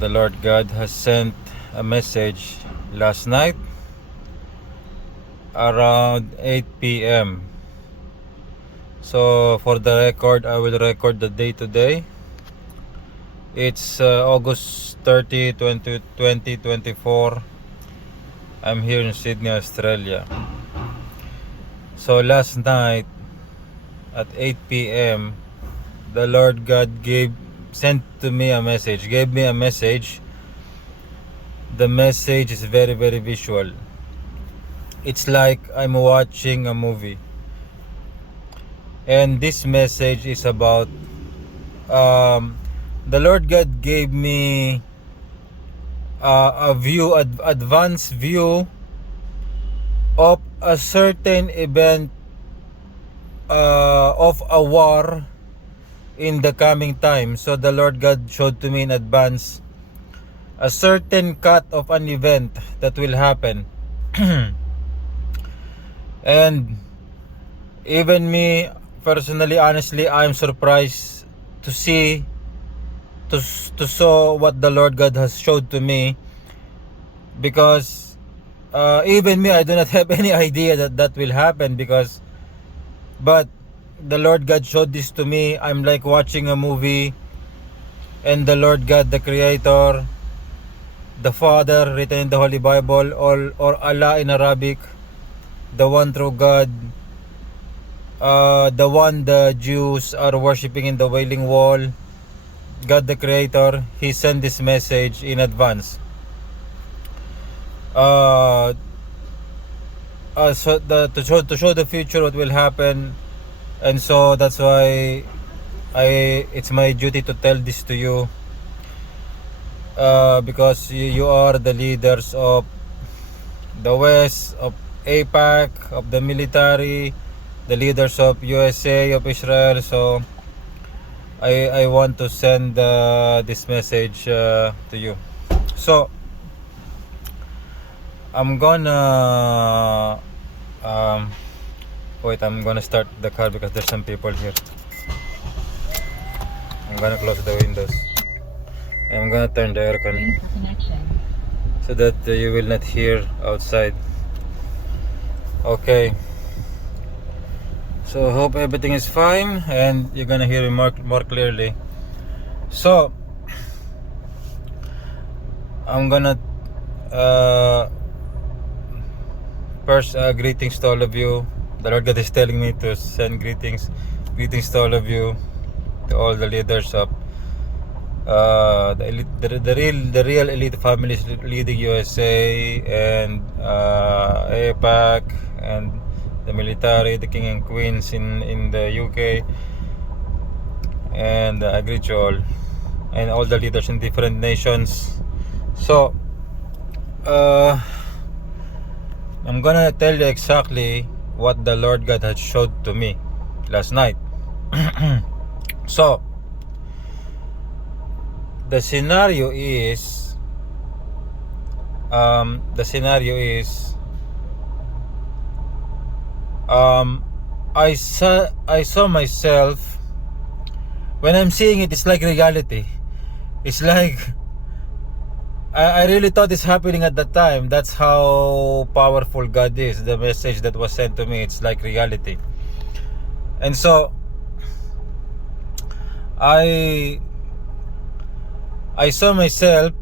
The Lord God has sent a message last night around 8 p.m. So for the record, I will record the day today. It's August 30, 2024. I'm here in Sydney, Australia. So last night at 8 p.m. the Lord God gave me a message. The message is very, very visual. It's like I'm watching a movie. And this message is about the Lord God gave me advanced view of a certain event of a war in the coming time. So the Lord God showed to me in advance a certain cut of an event that will happen. And even me personally, honestly, I'm surprised to see to saw what the Lord God has showed to me, because even me, I do not have any idea that will happen, but the Lord God showed this to me. I'm like watching a movie, and the Lord God, the Creator, the Father, written in the Holy Bible, or Allah in Arabic, the one true God, the one the Jews are worshiping in the Wailing Wall, God the Creator, He sent this message in advance. To show the future, what will happen. And so that's why it's my duty to tell this to you, because you are the leaders of the West, of APAC, of the military, the leaders of USA, of Israel. So I want to send this message to you. So I'm gonna wait, I'm gonna start the car because there's some people here. I'm gonna close the windows, and I'm gonna turn the aircon so that you will not hear outside. Okay, so hope everything is fine and you're gonna hear me more clearly. So I'm gonna first, greetings to all of you. The Lord God is telling me to send greetings to all of you, to all the leaders of the elite, the real elite families leading USA and APAC, and the military, the king and queens in the UK, and I greet you all, and all the leaders in different nations. So I'm gonna tell you exactly what the Lord God had showed to me last night. So the scenario is I saw myself. When I'm seeing it, it's like reality. It's like I really thought it's happening at that time. That's how powerful God is. The message that was sent to me, it's like reality. And so I saw myself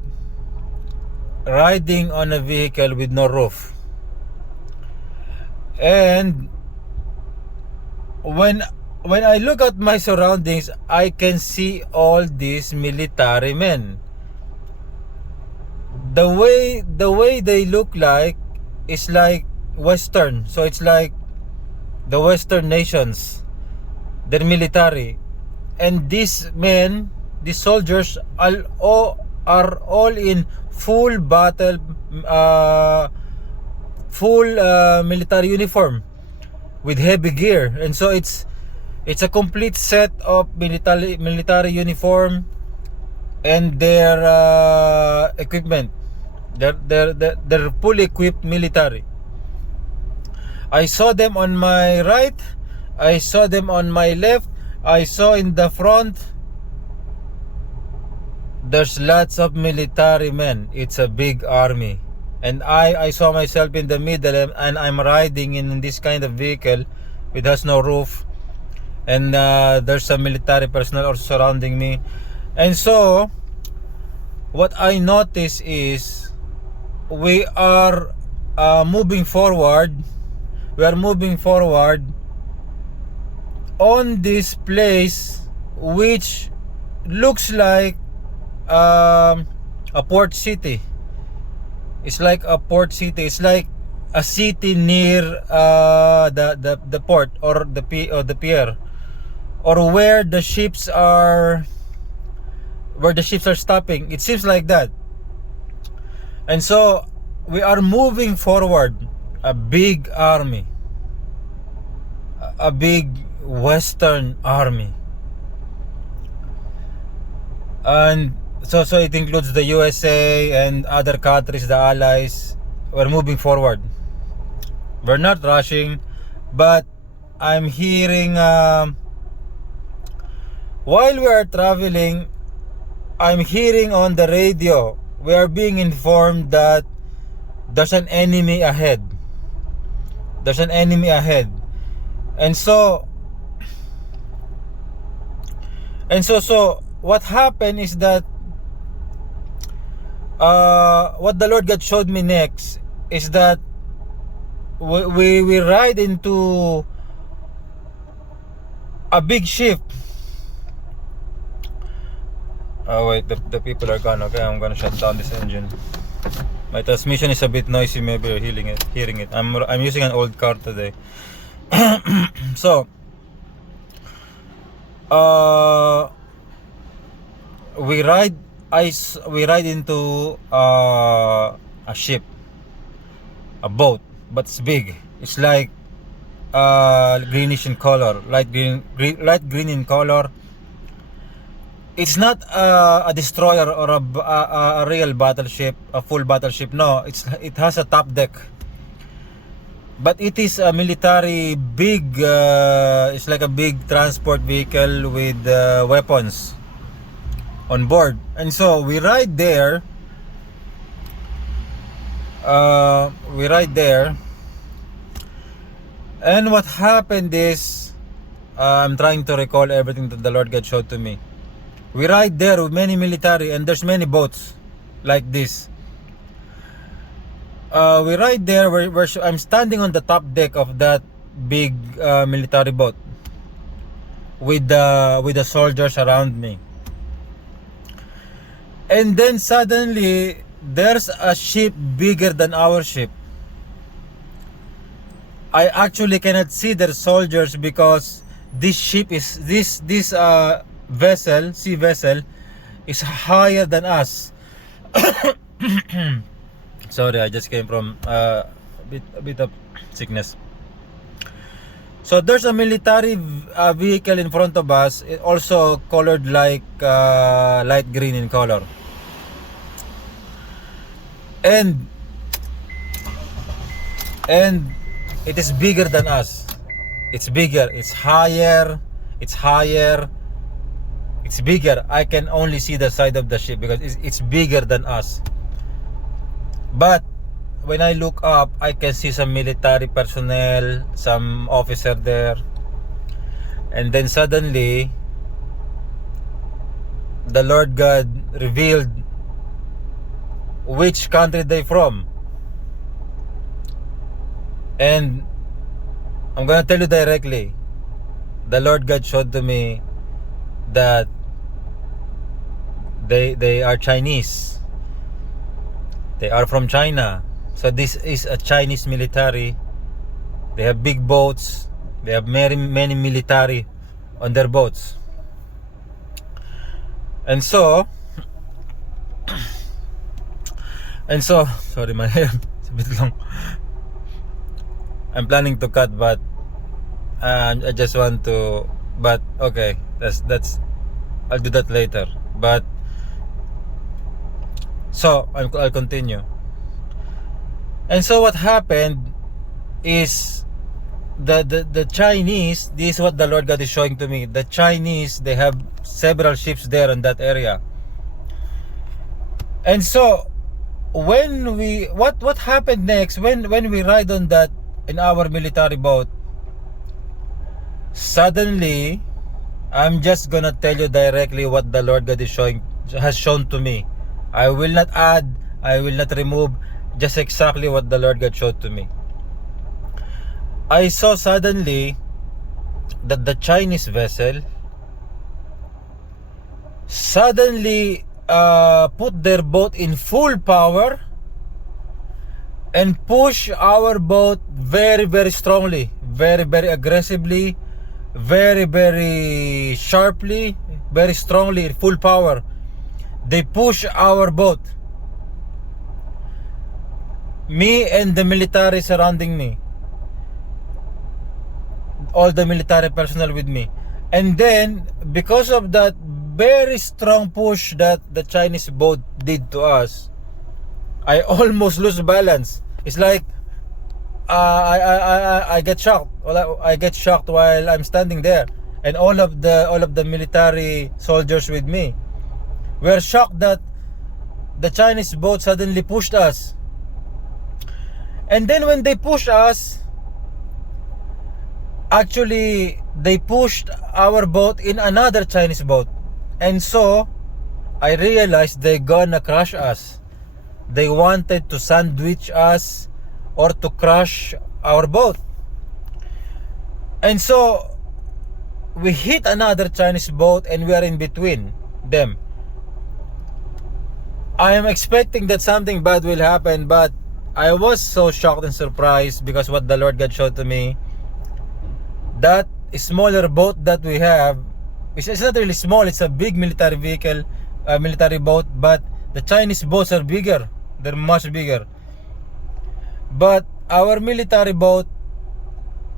riding on a vehicle with no roof. And when I look at my surroundings, I can see all these military men. The way they look like is like Western. So it's like the Western nations, their military. And these men, these soldiers are all in full battle, full military uniform with heavy gear. And so it's a complete set of military uniform and their equipment. They're fully equipped military. I saw them on my right, I saw them on my left, I saw in the front there's lots of military men. It's a big army. And I saw myself in the middle, and I'm riding in this kind of vehicle which has no roof. And there's some military personnel also surrounding me. And so, what I notice is we are moving forward. We are moving forward on this place which looks like a port city. It's like a port city. It's like a city near the port, or the pier, or where the ships are stopping. It seems like that. And so we are moving forward, a big army, a big Western army. And so it includes the USA and other countries, the allies. We're moving forward. We're not rushing, but I'm hearing while we are traveling, I'm hearing on the radio, we are being informed that there's an enemy ahead. There's an enemy ahead. And so what happened is that what the Lord God showed me next is that we ride into a big ship. Oh wait, the people are gone. Okay, I'm gonna shut down this engine. My transmission is a bit noisy. Maybe you're hearing it. I'm using an old car today. So we ride into a ship, a boat, but it's big. It's like greenish in color, light green in color. It's not a destroyer or a real battleship, a full battleship. No, it has a top deck, but it is a military big. It's like a big transport vehicle with weapons on board. And so we ride there. And what happened is, I'm trying to recall everything that the Lord God showed to me. We ride there with many military, and there's many boats like this. We ride there. I'm standing on the top deck of that big military boat with the soldiers around me. And then suddenly there's a ship bigger than our ship. I actually cannot see their soldiers because this ship is this vessel, sea vessel, is higher than us. Sorry, I just came from a bit of sickness. So there's a military vehicle in front of us, it also colored like light green in color. And it is bigger than us. It's bigger, it's higher, it's bigger. I can only see the side of the ship because it's bigger than us. But when I look up, I can see some military personnel, some officer there. And then suddenly the Lord God revealed which country they from. And I'm gonna tell you directly, the Lord God showed to me that they are Chinese. They are from China. So this is a Chinese military. They have big boats. They have many military on their boats. And so sorry, my hair is a bit long. I'm planning to cut, but I just want to. But okay, that's. I'll do that later. But so I'll continue. And so what happened is the Chinese. This is what the Lord God is showing to me. The Chinese, they have several ships there in that area. And so when we what happened next when we ride on that in our military boat, suddenly I'm just gonna tell you directly what the Lord God has shown to me. I will not add, I will not remove, just exactly what the Lord God showed to me. I saw suddenly that the Chinese vessel suddenly put their boat in full power and push our boat very, very strongly, very, very aggressively, very, very sharply, very strongly, in full power. They push our boat, me and the military surrounding me, all the military personnel with me. And then because of that very strong push that the Chinese boat did to us, I almost lose balance. It's like I get shocked. I get shocked while I'm standing there, and all of the military soldiers with me were shocked that the Chinese boat suddenly pushed us. And then when they pushed us, actually they pushed our boat in another Chinese boat, and so I realized they're gonna crush us. They wanted to sandwich us or to crush our boat. And so we hit another Chinese boat and we are in between them. I am expecting that something bad will happen, but I was so shocked and surprised because what the Lord God showed to me, that smaller boat that we have, it's not really small, it's a big military vehicle, military boat, but the Chinese boats are bigger. They're much bigger. But our military boat,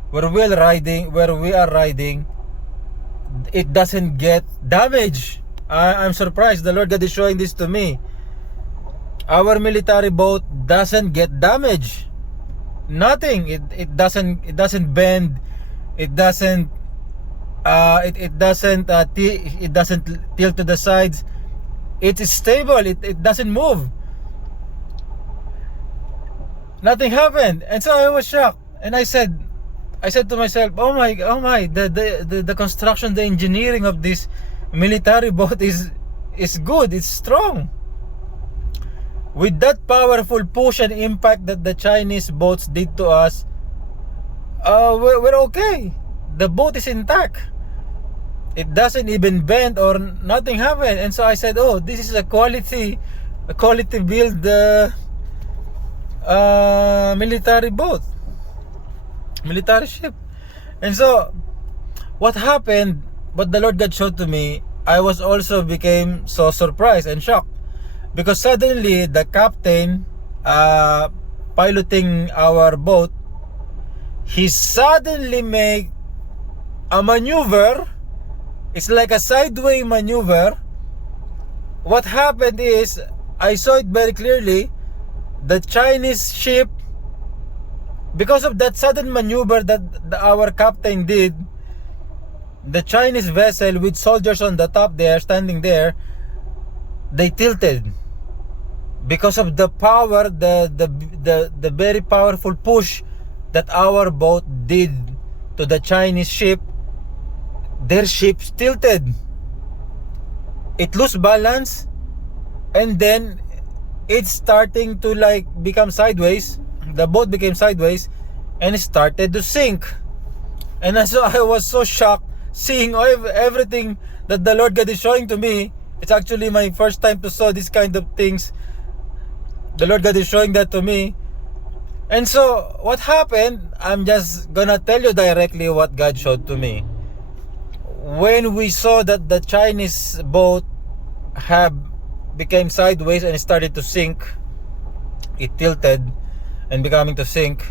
where we are riding, it doesn't get damaged. I'm surprised. The Lord God is showing this to me. Our military boat doesn't get damaged. Nothing. It doesn't bend. It doesn't it doesn't tilt to the sides. It is stable. It doesn't move. Nothing happened. And so I was shocked. And I said to myself, oh my, the construction, the engineering of this military boat is good. It's strong. With that powerful push and impact that the Chinese boats did to us, we're okay. The boat is intact. It doesn't even bend or nothing happened. And so I said, oh, this is a quality build military boat, military ship. And so what happened, what the Lord God showed to me, I was also became so surprised and shocked, because suddenly the captain piloting our boat, he suddenly make a maneuver. It's like a sideways maneuver. What happened is, I saw it very clearly. The Chinese ship, because of that sudden maneuver that our captain did, the Chinese vessel with soldiers on the top there, standing there, they tilted. Because of the power, the very powerful push that our boat did to the Chinese ship, their ship tilted. It lost balance, and then it's starting to like become sideways. The boat became sideways and it started to sink. And so I was so shocked seeing everything that the Lord God is showing to me. It's actually my first time to saw this kind of things. The Lord God is showing that to me. And so what happened, I'm just gonna tell you directly what God showed to me. When we saw that the Chinese boat became sideways and started to sink, it tilted and becoming to sink,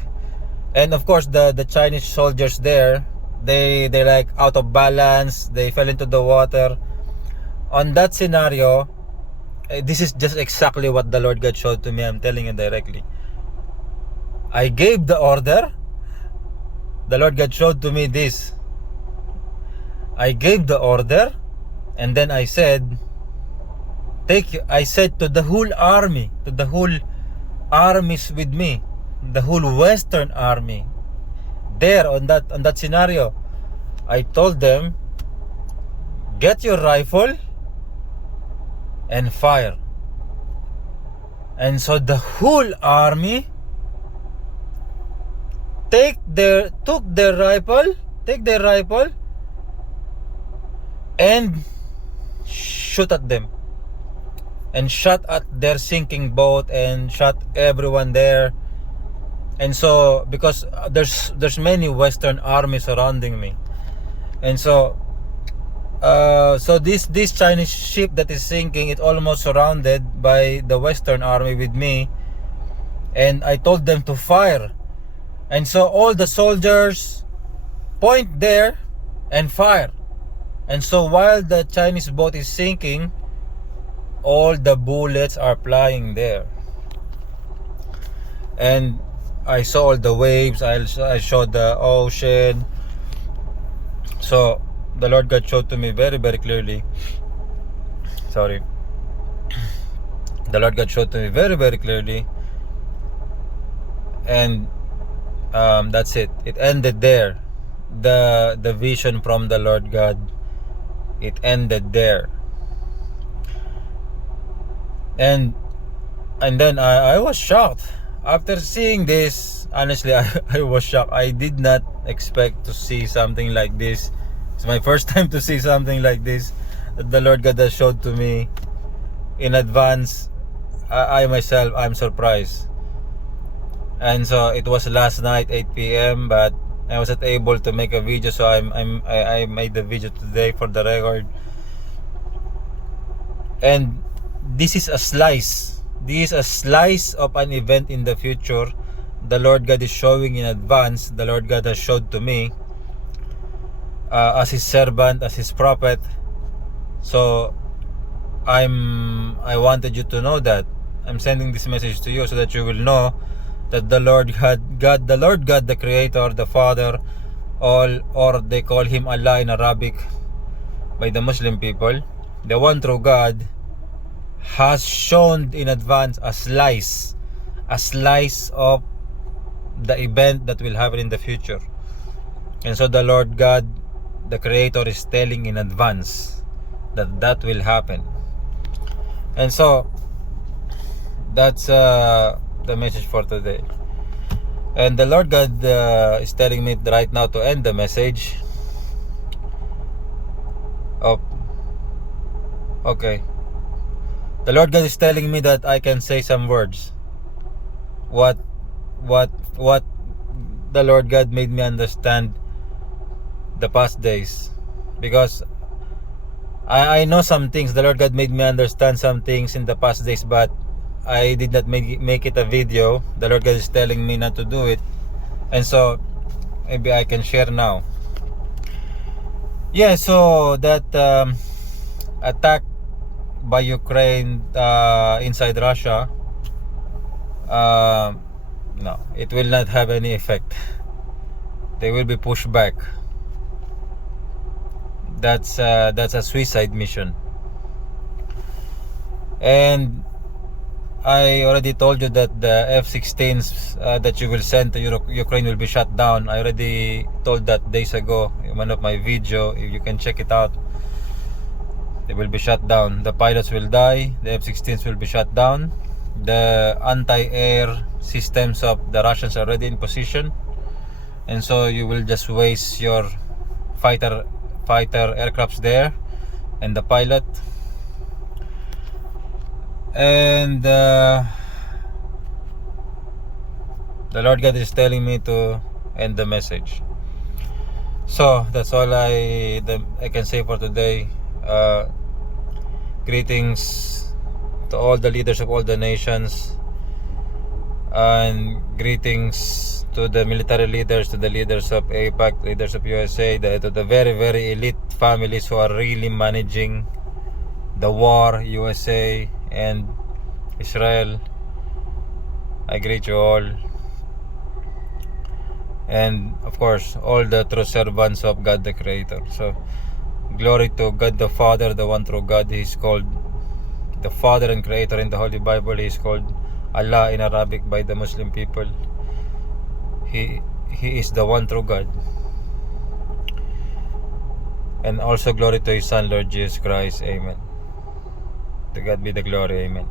and of course the Chinese soldiers there, they're like out of balance, they fell into the water. On that scenario, this is just exactly what the Lord God showed to me. I'm telling you directly. I gave the order. The Lord God showed to me this. I gave the order, and then I said, I said to the whole army, to the whole armies with me, the whole Western army, there on that scenario, I told them, get your rifle and fire. And so the whole army took their rifle and shoot at them, and shot at their sinking boat, and shot everyone there. And so, because there's many Western armies surrounding me, and so this Chinese ship that is sinking, it almost surrounded by the Western army with me, and I told them to fire. And so all the soldiers point there and fire. And so while the Chinese boat is sinking, all the bullets are flying there. And I saw all the waves, I saw the ocean. So the Lord God showed to me very, very clearly. Sorry. The Lord God showed to me very, very clearly. And that's it. It ended there. The vision from the Lord God, it ended there. And then I was shocked. After seeing this, honestly, I was shocked. I did not expect to see something like this. It's my first time to see something like this that the Lord God has showed to me in advance. I myself, I'm surprised. And so it was last night 8 p.m. but I wasn't able to make a video, so I made the video today for the record. And this is a slice. This is a slice of an event in the future. The Lord God is showing in advance. The Lord God has showed to me as His servant, as His prophet. So I wanted you to know that. I'm sending this message to you so that you will know that the Lord God, the Creator, the Father, or they call Him Allah in Arabic by the Muslim people, the one true God, has shown in advance a slice of the event that will happen in the future. And so the Lord God, the Creator, is telling in advance that will happen. And so that's the message for today. And the Lord God is telling me right now to end the message. Oh, okay. The Lord God is telling me that I can say some words. What the Lord God made me understand the past days, because I know some things. The Lord God made me understand some things in the past days, but I did not make it a video. The Lord God is telling me not to do it, and so maybe I can share now. Yeah, so that attack by Ukraine inside Russia, no, it will not have any effect. They will be pushed back. That's a suicide mission. And I already told you that the F-16s that you will send to Ukraine will be shut down. I already told that days ago in one of my video. If you can check it out, they will be shut down. The pilots will die. The F-16s will be shut down. The anti-air systems of the Russians are already in position, and so you will just waste your fighter aircrafts there and the pilot. And the Lord God is telling me to end the message. So that's all I can say for today. Greetings to all the leaders of all the nations, and greetings to the military leaders, to the leaders of APAC, leaders of USA, to the very, very elite families who are really managing the war, USA and Israel. I greet you all. And of course, all the true servants of God the Creator. So glory to God the Father, the one true God. He is called the Father and Creator in the Holy Bible. He is called Allah in Arabic by the Muslim people. He is the one true God. And also glory to His Son, Lord Jesus Christ. Amen. To God be the glory. Amen.